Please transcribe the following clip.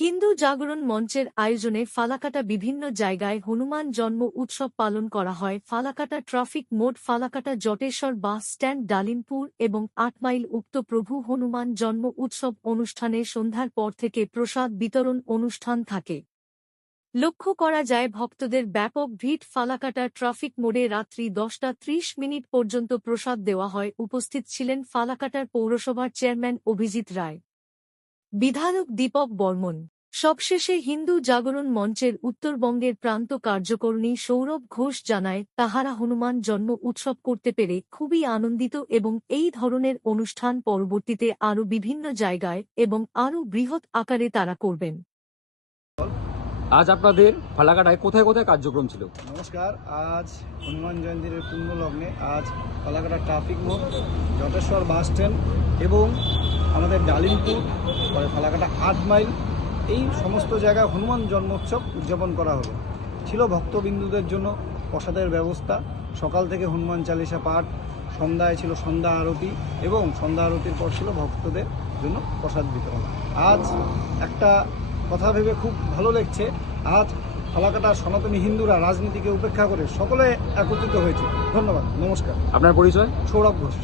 হিন্দু জাগরণ মঞ্চের আয়োজনে ফালাকাটা বিভিন্ন জায়গায় হনুমান জন্ম উৎসব পালন করা হয়। ফালাকাটা ট্রাফিক মোড়, ফালাকাটা জটেশ্বর বাস স্ট্যান্ড, ডালিমপুর এবং ৮ মাইল উক্ত প্রভু হনুমান জন্ম উৎসব অনুষ্ঠানে সন্ধ্যার পর থেকে প্রসাদ বিতরণ অনুষ্ঠান থাকে। লক্ষ্য করা যায় ভক্তদের ব্যাপক ভিড়। ফালাকাটা ট্রাফিক মোড়ে রাত্রি 10:30 পর্যন্ত প্রসাদ দেওয়া হয়। উপস্থিত ছিলেন ফালাকাটার পৌরসভার চেয়ারম্যান অভিজিৎ রায়, বিধায়ক দীপক বর্মন। সবশেষে হিন্দু জাগরণ মঞ্চের উত্তরবঙ্গের প্রান্ত কার্যকরণী সৌরভ ঘোষ জানায়, তাহারা হনুমান জন্ম উৎসব করতে পেরে খুবই আনন্দিত এবং এই ধরনের অনুষ্ঠান পরবর্তীতে আরও বিভিন্ন জায়গায় এবং আরও বৃহৎ আকারে তারা করবেন। আজ আপনাদের ফালাকাটায় কোথায় কোথায় কার্যক্রম ছিল? নমস্কার। আজ হনুমান জয়ন্তীর পূর্ণ লগ্নে আজ ফালাকাটা ট্রাফিক মোড়, জটেশ্বর বাস স্ট্যান্ড এবং আমাদের ডালিমপুর, পরে ফালাকাটা ৮ মাইল, এই সমস্ত জায়গায় হনুমান জন্মোৎসব উদযাপন করা হলো। ছিল ভক্তবিন্দুদের জন্য প্রসাদের ব্যবস্থা। সকাল থেকে হনুমান চালিসা পাঠ, সন্ধ্যায় ছিল সন্ধ্যা আরতি এবং সন্ধ্যা আরতির পর ছিল ভক্তদের জন্য প্রসাদ বিতরণ। আজ একটা কথা ভেবে খুব ভালো লাগছে, আজ ফালাকাটার সনাতনী হিন্দুরা রাজনীতিকে উপেক্ষা করে সকলে একত্রিত হয়েছে। ধন্যবাদ, নমস্কার। আপনার পরিচয়? সৌরভ ঘোষ।